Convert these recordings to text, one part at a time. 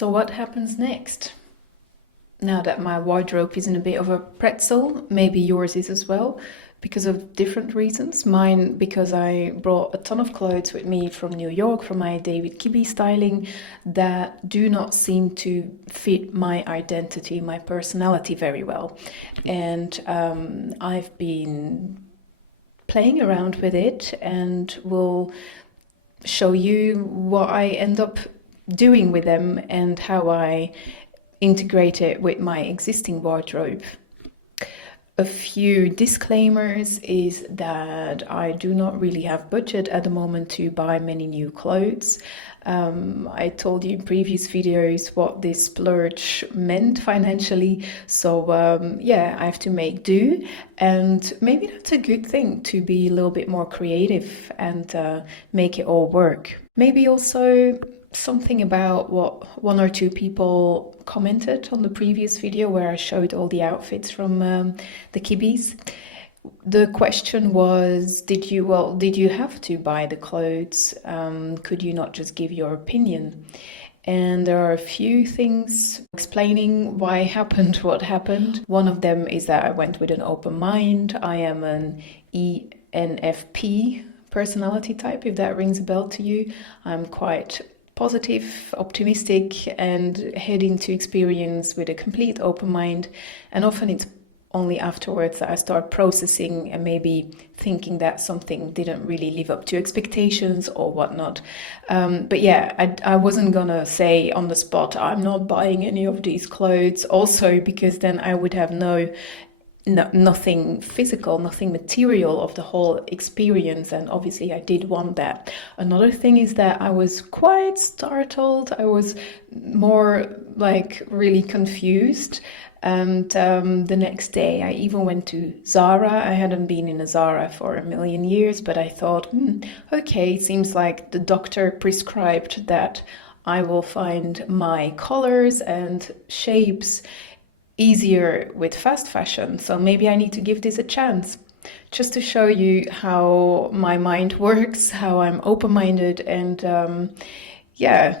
So what happens next? Now that my wardrobe is in a bit of a pretzel, maybe yours is as well, because of different reasons. Mine, because I brought a ton of clothes with me from New York for my David Kibbe styling that do not seem to fit my identity, my personality very well. And I've been playing around with it and will show you what I end up doing with them and how I integrate it with my existing wardrobe. A few disclaimers is that I do not really have budget at the moment to buy many new clothes. I told you in previous videos what this splurge meant financially, so yeah, I have to make do, and maybe that's a good thing, to be a little bit more creative and make it all work. Maybe also something about what one or two people commented on the previous video where I showed all the outfits from the Kibbes. The question was, did you have to buy the clothes? Could you not just give your opinion? And there are a few things explaining why happened what happened. One of them is that I went with an open mind. I am an ENFP personality type, if that rings a bell to you. I'm quite positive, optimistic, and head into experience with a complete open mind. And often it's only afterwards that I start processing and maybe thinking that something didn't really live up to expectations or whatnot. But yeah, I wasn't gonna say on the spot, I'm not buying any of these clothes, also because then I would have nothing physical, nothing material of the whole experience, and obviously I did want that. Another thing is that I was quite startled. I was more like really confused, and the next day I even went to Zara. I hadn't been in a Zara for a million years, but I thought, okay, it seems like the doctor prescribed that I will find my colors and shapes easier with fast fashion, so maybe I need to give this a chance, just to show you how my mind works, how I'm open-minded, and yeah,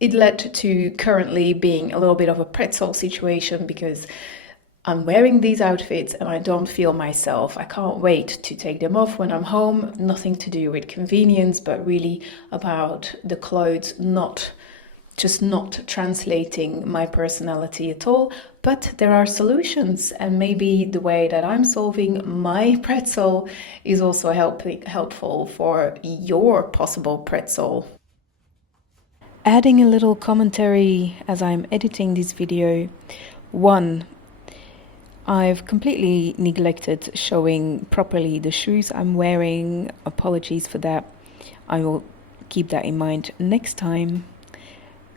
it led to currently being a little bit of a pretzel situation, because I'm wearing these outfits and I don't feel myself. I can't wait to take them off when I'm home. Nothing to do with convenience, but really about the clothes not translating my personality at all. But there are solutions, and maybe the way that I'm solving my pretzel is also helpful for your possible pretzel. Adding a little commentary as I'm editing this video. 1. I've completely neglected showing properly the shoes I'm wearing. Apologies for that. I will keep that in mind next time.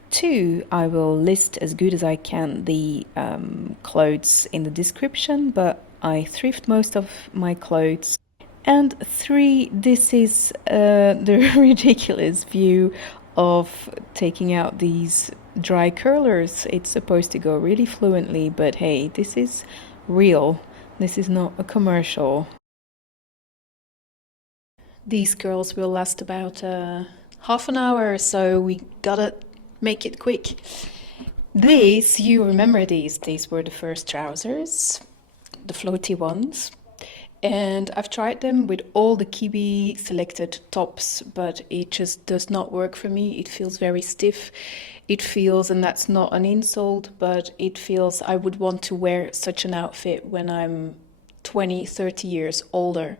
2, I will list as good as I can the clothes in the description, but I thrift most of my clothes. And 3, this is the ridiculous view of taking out these dry curlers. It's supposed to go really fluently, but hey, this is real. This is not a commercial. These curls will last about half an hour, so we gotta make it quick. These, you remember these were the first trousers, the floaty ones, and I've tried them with all the Kibbe-selected tops, but it just does not work for me. It feels very stiff. It feels, and that's not an insult, but it feels I would want to wear such an outfit when I'm 20, 30 years older.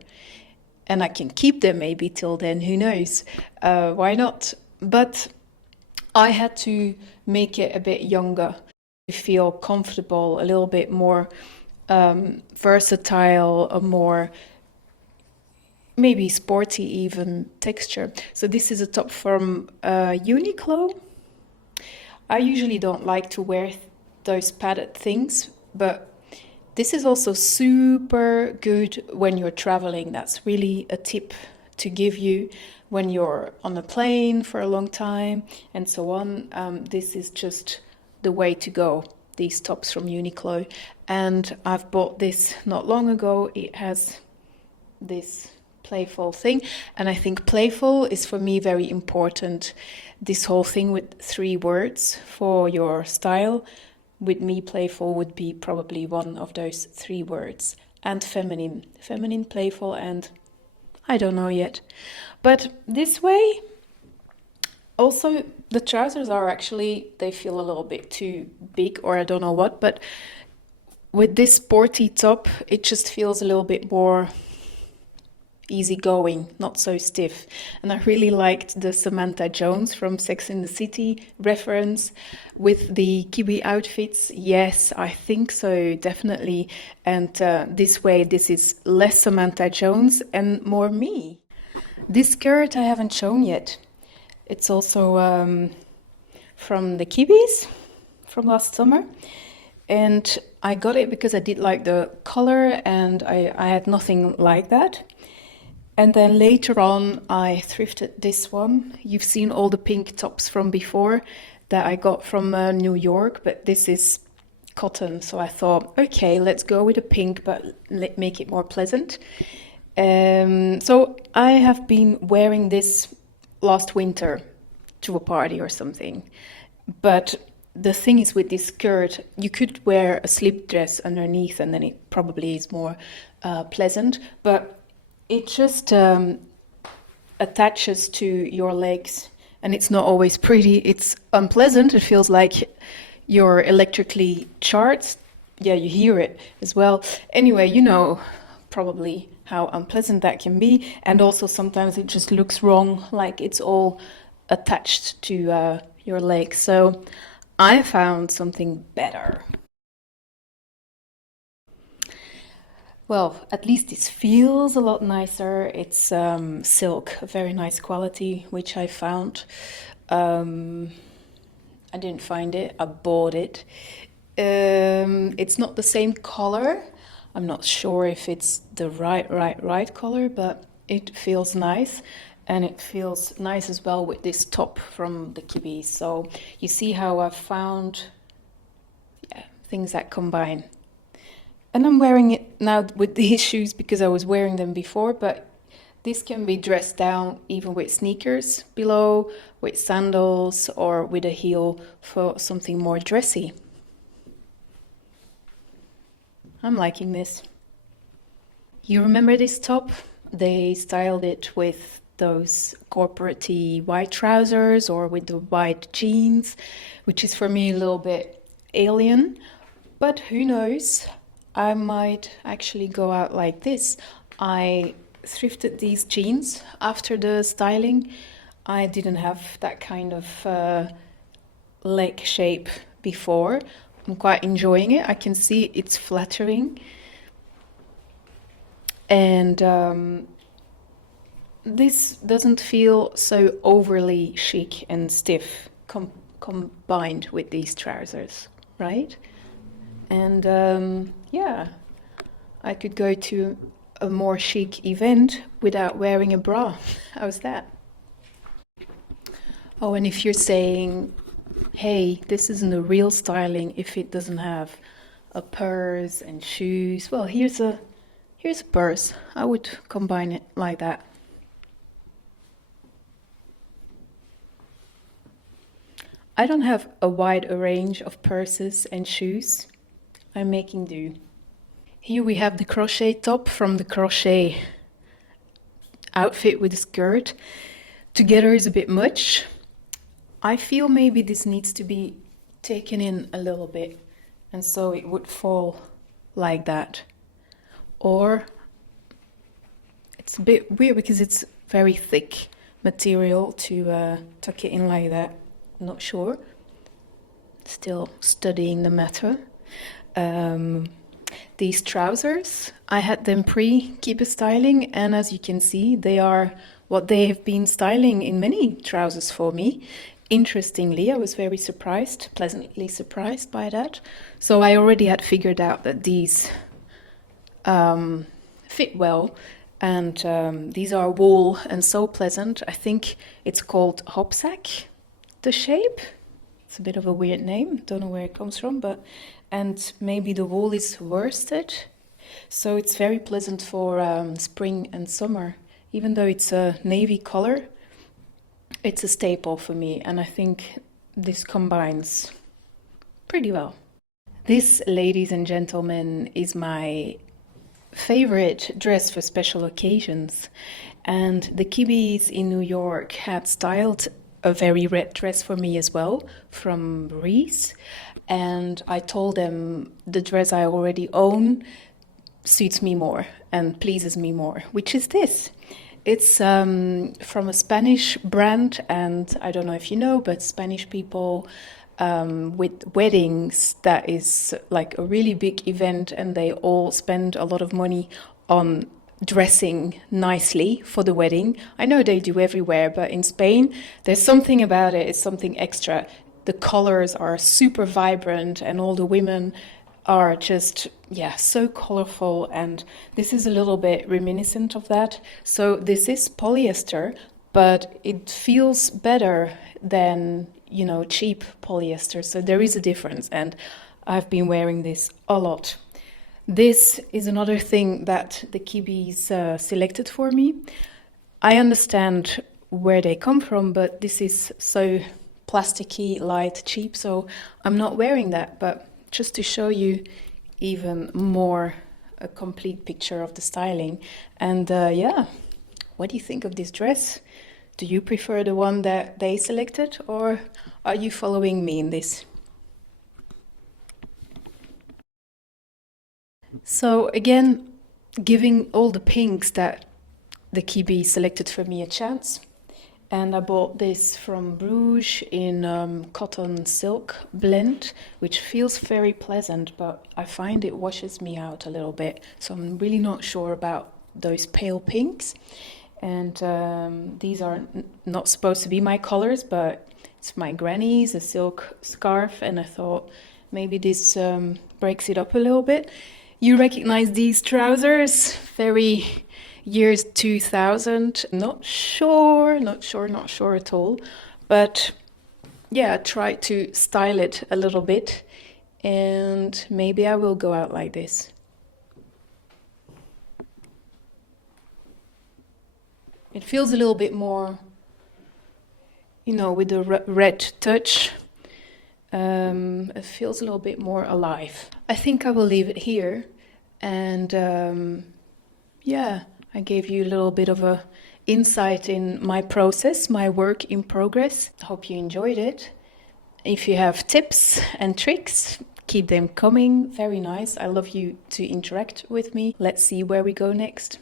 And I can keep them maybe till then, who knows? Why not? But I had to make it a bit younger to feel comfortable, a little bit more versatile, a more maybe sporty even texture. So this is a top from UNIQLO. I usually don't like to wear those padded things, but this is also super good when you're traveling. That's really a tip to give you when you're on a plane for a long time and so on. This is just the way to go, these tops from UNIQLO. And I've bought this not long ago. It has this playful thing. And I think playful is for me very important. This whole thing with 3 words for your style. With me, playful would be probably one of those 3 words. And feminine. Feminine, playful, and I don't know yet. But this way, also the trousers are actually, they feel a little bit too big, or I don't know what, but with this sporty top, it just feels a little bit more easygoing, not so stiff. And I really liked the Samantha Jones from Sex and the City reference with the Kibbe outfits. Yes, I think so, definitely. And this way, this is less Samantha Jones and more me. This skirt I haven't shown yet. It's also from the Kibbes from last summer. And I got it because I did like the color and I had nothing like that. And then later on, I thrifted this one. You've seen all the pink tops from before that I got from New York, but this is cotton. So I thought, okay, let's go with a pink, but make it more pleasant. So I have been wearing this last winter to a party or something. But the thing is with this skirt, you could wear a slip dress underneath and then it probably is more pleasant. But it just attaches to your legs and it's not always pretty. It's unpleasant. It feels like you're electrically charged. Yeah, you hear it as well. Anyway, you know probably how unpleasant that can be. And also sometimes it just looks wrong, like it's all attached to your legs. So I found something better. Well, at least this feels a lot nicer. It's silk, a very nice quality, which I found. I didn't find it, I bought it. It's not the same color. I'm not sure if it's the right color, but it feels nice. And it feels nice as well with this top from the Kibbe. So you see how I've found things that combine. And I'm wearing it now with these shoes because I was wearing them before, but this can be dressed down even with sneakers below, with sandals, or with a heel for something more dressy. I'm liking this. You remember this top? They styled it with those corporate-y white trousers or with the white jeans, which is for me a little bit alien, but who knows? I might actually go out like this. I thrifted these jeans after the styling. I didn't have that kind of leg shape before. I'm quite enjoying it. I can see it's flattering. And this doesn't feel so overly chic and stiff combined with these trousers, right? And yeah, I could go to a more chic event without wearing a bra. How's that? Oh, and if you're saying, hey, this isn't a real styling if it doesn't have a purse and shoes, well, here's a purse. I would combine it like that. I don't have a wide range of purses and shoes. I'm making do. Here we have the crochet top from the crochet outfit with the skirt. Together is a bit much. I feel maybe this needs to be taken in a little bit, and so it would fall like that. Or it's a bit weird because it's very thick material to tuck it in like that. Not sure. Still studying the matter. These trousers, I had them pre-Kibbe-styling, and as you can see, they are what they have been styling in many trousers for me. Interestingly, I was very surprised, pleasantly surprised by that. So I already had figured out that these fit well, and these are wool and so pleasant. I think it's called hopsack, the shape. It's a bit of a weird name, don't know where it comes from, but and maybe the wool is worsted, so it's very pleasant for spring and summer. even though it's a navy color, it's a staple for me, and I think this combines pretty well. This, ladies and gentlemen, is my favorite dress for special occasions, and the Kibbes in New York had styled a very red dress for me as well from Reese, and I told them the dress I already own suits me more and pleases me more, which is this. It's from a Spanish brand, and I don't know if you know, but Spanish people with weddings, that is like a really big event, and they all spend a lot of money on dressing nicely for the wedding. I know they do everywhere, but in Spain, there's something about it, it's something extra. The colors are super vibrant, and all the women are just, yeah, so colorful, and this is a little bit reminiscent of that. So this is polyester, but it feels better than, you know, cheap polyester, so there is a difference, and I've been wearing this a lot. This is another thing that the Kibbes selected for me. I understand where they come from, but this is so plasticky, light, cheap, so I'm not wearing that, but just to show you even more a complete picture of the styling. And yeah, what do you think of this dress? Do you prefer the one that they selected, or are you following me in this? So again, giving all the pinks that the Kibbe selected for me a chance. And I bought this from Rouje in cotton silk blend, which feels very pleasant, but I find it washes me out a little bit. So I'm really not sure about those pale pinks. And these are not supposed to be my colors, but it's my granny's, a silk scarf, and I thought maybe this breaks it up a little bit. You recognize these trousers? Very years 2000. Not sure at all. But yeah, I tried to style it a little bit, and maybe I will go out like this. It feels a little bit more, you know, with the red touch. It feels a little bit more alive. I think I will leave it here, and yeah, I gave you a little bit of a insight in my process, my work in progress. I hope you enjoyed it. If you have tips and tricks, keep them coming. Very nice. I love you to interact with me. Let's see where we go next.